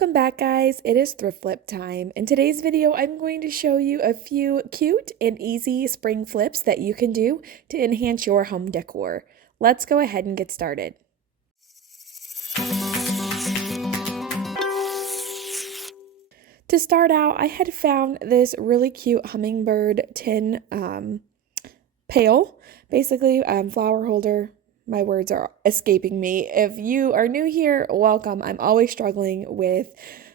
Welcome back, guys. It is thrift flip time. In today's video, I'm going to show you a few cute and easy spring flips that you can do to enhance your home decor. Let's go ahead and get started. To start out, I had found this really cute hummingbird tin pail, basically flower holder. My words are escaping me. If you are new here, welcome. I'm always struggling with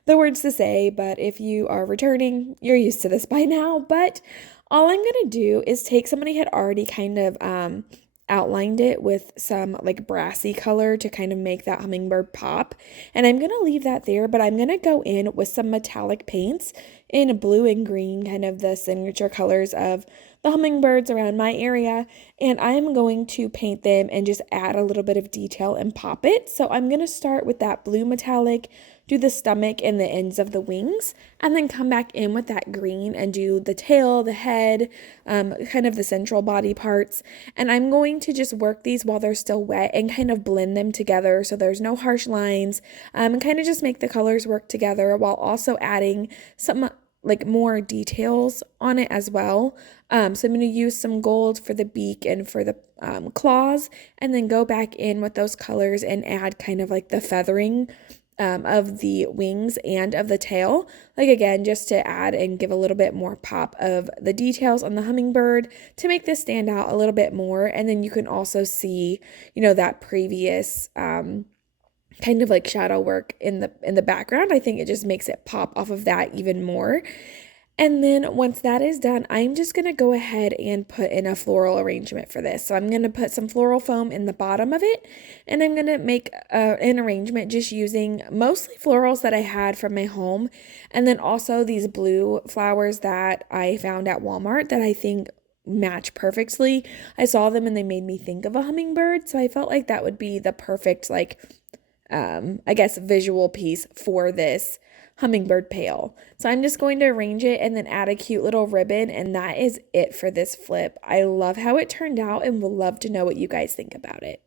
the words to say, but if you are returning, you're used to this by now. But all I'm going to do is take, somebody had already kind of outlined it with some like brassy color to kind of make that hummingbird pop. And I'm going to leave that there, but I'm going to go in with some metallic paints in blue and green, kind of the signature colors of the hummingbirds around my area, and I'm going to paint them and just add a little bit of detail and pop it. So I'm going to start with that blue metallic, do the stomach and the ends of the wings, and then come back in with that green and do the tail, the head, kind of the central body parts. And I'm going to just work these while they're still wet and kind of blend them together so there's no harsh lines, and kind of just make the colors work together while also adding some like more details on it as well. So I'm going to use some gold for the beak and for the claws, and then go back in with those colors and add kind of like the feathering of the wings and of the tail. Like again, just to add and give a little bit more pop of the details on the hummingbird to make this stand out a little bit more. And then you can also see, you know, that previous kind of like shadow work in the background. I think it just makes it pop off of that even more. And then once that is done, I'm just going to go ahead and put in a floral arrangement for this. So I'm going to put some floral foam in the bottom of it, and I'm going to make an arrangement just using mostly florals that I had from my home, and then also these blue flowers that I found at Walmart that I think match perfectly. I saw them and they made me think of a hummingbird, so I felt like that would be the perfect like I guess visual piece for this hummingbird pail. So I'm just going to arrange it and then add a cute little ribbon, and that is it for this flip. I love how it turned out and would love to know what you guys think about it.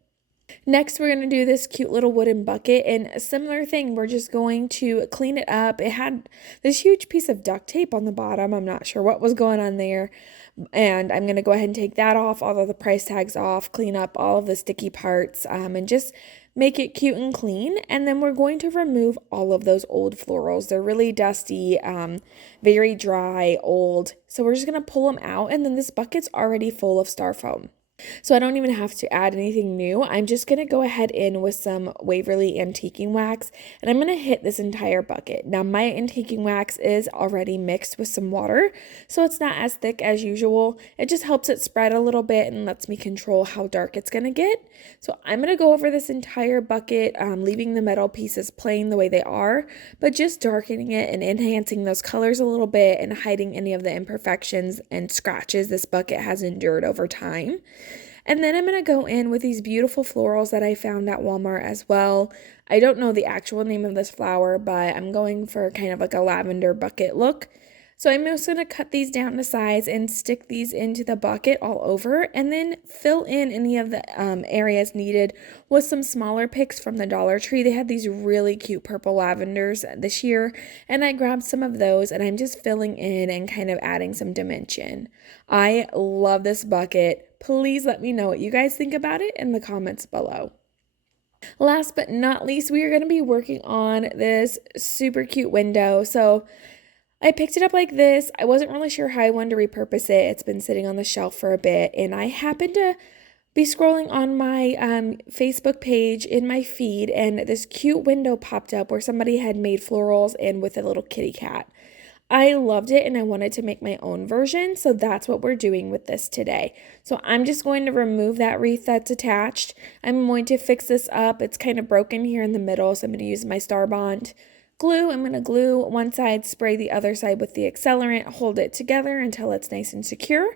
Next, we're going to do this cute little wooden bucket, and a similar thing, we're just going to clean it up. It had this huge piece of duct tape on the bottom. I'm not sure what was going on there, and I'm going to go ahead and take that off, all of the price tags off, clean up all of the sticky parts, and just make it cute and clean. And then we're going to remove all of those old florals. They're really dusty, very dry, old. So we're just going to pull them out, and then this bucket's already full of styrofoam. So I don't even have to add anything new. I'm just going to go ahead in with some Waverly antiquing wax, and I'm going to hit this entire bucket. Now my antiquing wax is already mixed with some water, so it's not as thick as usual. It just helps it spread a little bit and lets me control how dark it's going to get. So I'm going to go over this entire bucket, leaving the metal pieces plain the way they are, but just darkening it and enhancing those colors a little bit and hiding any of the imperfections and scratches this bucket has endured over time. And then I'm going to go in with these beautiful florals that I found at Walmart as well. I don't know the actual name of this flower, but I'm going for kind of like a lavender bucket look. So I'm just going to cut these down to size and stick these into the bucket all over, and then fill in any of the areas needed with some smaller picks from the Dollar Tree. They had these really cute purple lavenders this year, and I grabbed some of those, and I'm just filling in and kind of adding some dimension. I love this bucket. Please let me know what you guys think about it in the comments below. Last but not least, we are going to be working on this super cute window. So I picked it up like this. I wasn't really sure how I wanted to repurpose it. It's been sitting on the shelf for a bit, and I happened to be scrolling on my Facebook page in my feed, and this cute window popped up where somebody had made florals and with a little kitty cat. I loved it, and I wanted to make my own version, so that's what we're doing with this today. So I'm just going to remove that wreath that's attached. I'm going to fix this up. It's kind of broken here in the middle, so I'm going to use my STARBOND glue. I'm going to glue one side, spray the other side with the accelerant, hold it together until it's nice and secure.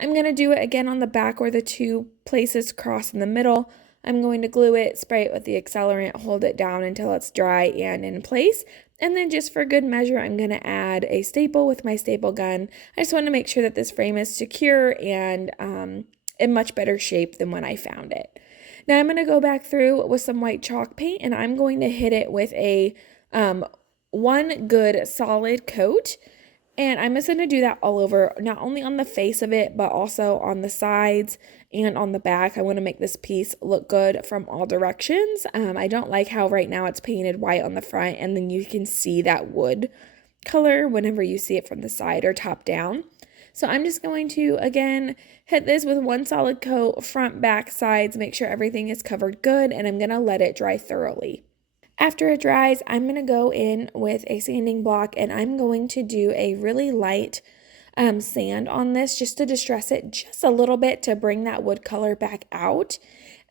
I'm going to do it again on the back where the two places cross in the middle. I'm going to glue it, spray it with the accelerant, hold it down until it's dry and in place. And then just for good measure, I'm going to add a staple with my staple gun. I just want to make sure that this frame is secure and in much better shape than when I found it. Now I'm going to go back through with some white chalk paint, and I'm going to hit it with a one good solid coat. And I'm just going to do that all over, not only on the face of it, but also on the sides and on the back. I want to make this piece look good from all directions. I don't like how right now it's painted white on the front, and then you can see that wood color whenever you see it from the side or top down. So I'm just going to, again, hit this with one solid coat, front, back, sides, make sure everything is covered good, and I'm going to let it dry thoroughly. After it dries, I'm going to go in with a sanding block, and I'm going to do a really light sand on this just to distress it just a little bit to bring that wood color back out.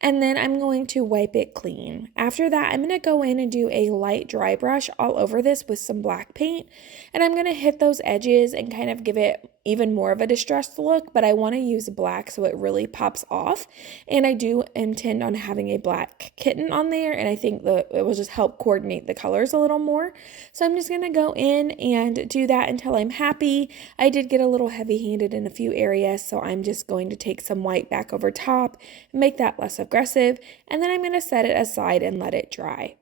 And then I'm going to wipe it clean. After that, I'm going to go in and do a light dry brush all over this with some black paint. And I'm going to hit those edges and kind of give it even more of a distressed look, but I want to use black so it really pops off. And I do intend on having a black kitten on there, and I think it will just help coordinate the colors a little more. So I'm just going to go in and do that until I'm happy. I did get a little heavy-handed in a few areas, so I'm just going to take some white back over top and make that less aggressive, and then I'm going to set it aside and let it dry.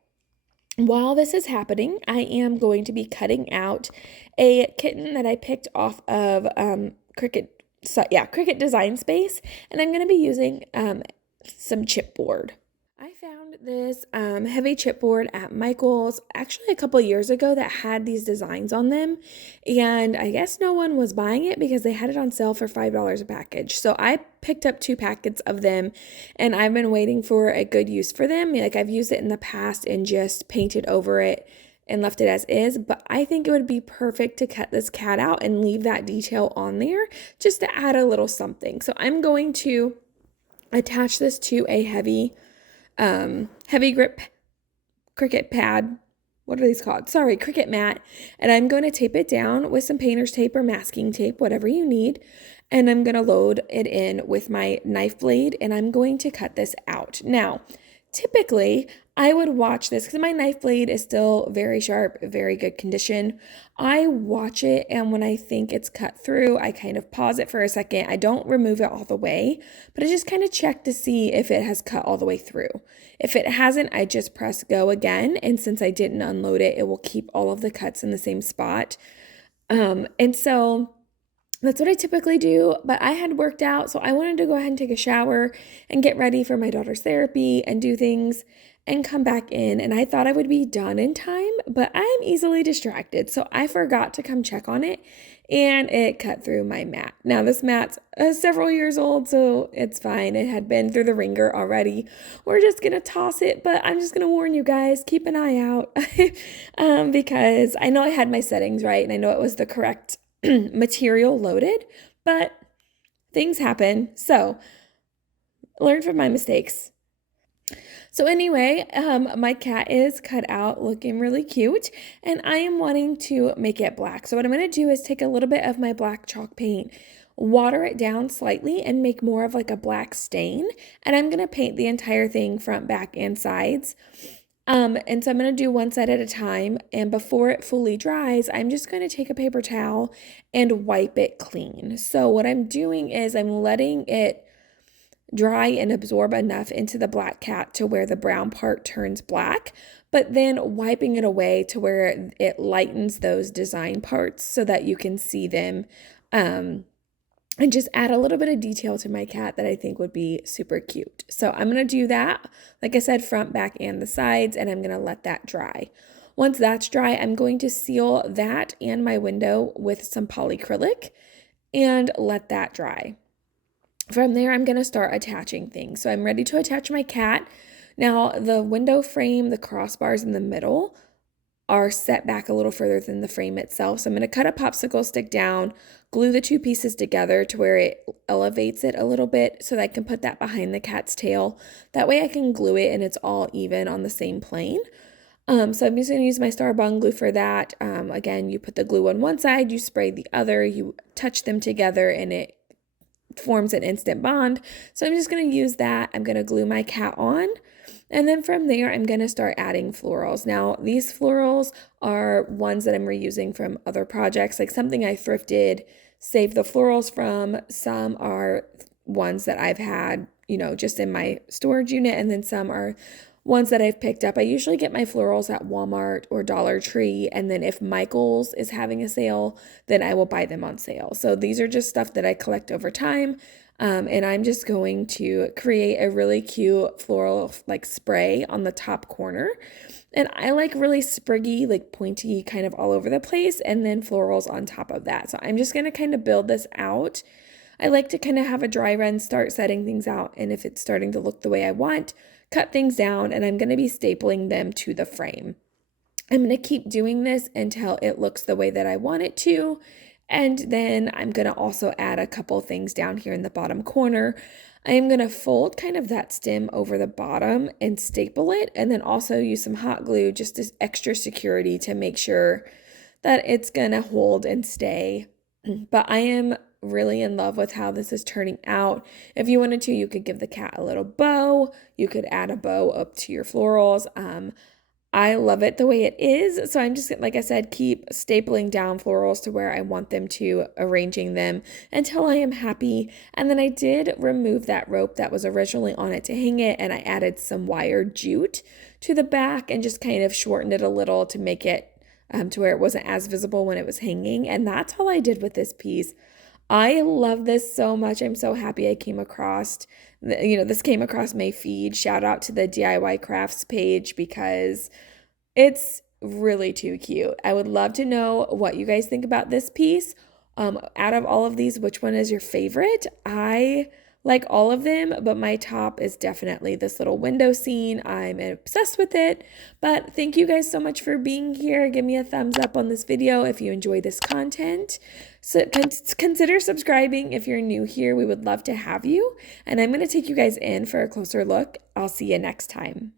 While this is happening, I am going to be cutting out a kitten that I picked off of Cricut Design Space, and I'm going to be using some chipboard. I found this heavy chipboard at Michael's actually a couple years ago that had these designs on them, and I guess no one was buying it because they had it on sale for $5 a package. So I picked up 2 packets of them, and I've been waiting for a good use for them. Like, I've used it in the past and just painted over it and left it as is, but I think it would be perfect to cut this cat out and leave that detail on there just to add a little something. So I'm going to attach this to a heavy grip Cricut pad. What are these called? Sorry, Cricut mat. And I'm going to tape it down with some painter's tape or masking tape, whatever you need. And I'm going to load it in with my knife blade, and I'm going to cut this out. Now, typically, I would watch this because my knife blade is still very sharp, very good condition. I watch it, and when I think it's cut through, I kind of pause it for a second. I don't remove it all the way, but I just kind of check to see if it has cut all the way through. If it hasn't, I just press go again, and since I didn't unload it, it will keep all of the cuts in the same spot. And so that's what I typically do, but I had worked out, so I wanted to go ahead and take a shower and get ready for my daughter's therapy and do things and come back in, and I thought I would be done in time, but I'm easily distracted, so I forgot to come check on it, and it cut through my mat. Now, this mat's several years old, so it's fine. It had been through the ringer already. We're just going to toss it, but I'm just going to warn you guys, keep an eye out, because I know I had my settings right, and I know it was the correct material loaded, but things happen. So learn from my mistakes. So anyway, my cat is cut out looking really cute, and I am wanting to make it black. So what I'm going to do is take a little bit of my black chalk paint, water it down slightly, and make more of like a black stain. And I'm going to paint the entire thing front, back, and sides. And so I'm going to do one side at a time, and before it fully dries, I'm just going to take a paper towel and wipe it clean. So what I'm doing is I'm letting it dry and absorb enough into the black cat to where the brown part turns black, but then wiping it away to where it lightens those design parts so that you can see them, and just add a little bit of detail to my cat that I think would be super cute. So I'm going to do that, like I said, front, back, and the sides, and I'm going to let that dry. Once that's dry, I'm going to seal that and my window with some polyacrylic and let that dry. From there, I'm going to start attaching things. So I'm ready to attach my cat. Now, the window frame, the crossbars in the middle are set back a little further than the frame itself. So I'm going to cut a popsicle stick down, glue the 2 pieces together to where it elevates it a little bit so that I can put that behind the cat's tail. That way I can glue it and it's all even on the same plane. So I'm just going to use my STARBOND glue for that. Again, you put the glue on one side, you spray the other, you touch them together, and it forms an instant bond. So I'm just going to use that. I'm going to glue my cat on. And then from there, I'm going to start adding florals. Now, these florals are ones that I'm reusing from other projects, like something I thrifted, saved the florals from. Some are ones that I've had, just in my storage unit, and then some are ones that I've picked up. I usually get my florals at Walmart or Dollar Tree, and then if Michael's is having a sale, then I will buy them on sale. So these are just stuff that I collect over time, and I'm just going to create a really cute floral like spray on the top corner. And I like really spriggy, like pointy, kind of all over the place, and then florals on top of that. So I'm just going to kind of build this out. I like to kind of have a dry run, start setting things out, and if it's starting to look the way I want, cut things down, and I'm going to be stapling them to the frame. I'm going to keep doing this until it looks the way that I want it to, and then I'm going to also add a couple things down here in the bottom corner. I am going to fold kind of that stem over the bottom and staple it, and then also use some hot glue just as extra security to make sure that it's going to hold and stay. But I am really in love with how this is turning out. If you wanted to, you could give the cat a little bow. You could add a bow up to your florals. I love it the way it is. So I'm just, like I said, keep stapling down florals to where I want them to, arranging them until I am happy. And then I did remove that rope that was originally on it to hang it, and I added some wire jute to the back and just kind of shortened it a little to make it to where it wasn't as visible when it was hanging. And that's all I did with this piece. I love this so much. I'm so happy I came across, this came across my feed. Shout out to the DIY crafts page because it's really too cute. I would love to know what you guys think about this piece. Out of all of these, which one is your favorite? I like all of them, but my top is definitely this little window scene. I'm obsessed with it. But thank you guys so much for being here. Give me a thumbs up on this video if you enjoy this content. So consider subscribing if you're new here. We would love to have you. And I'm going to take you guys in for a closer look. I'll see you next time.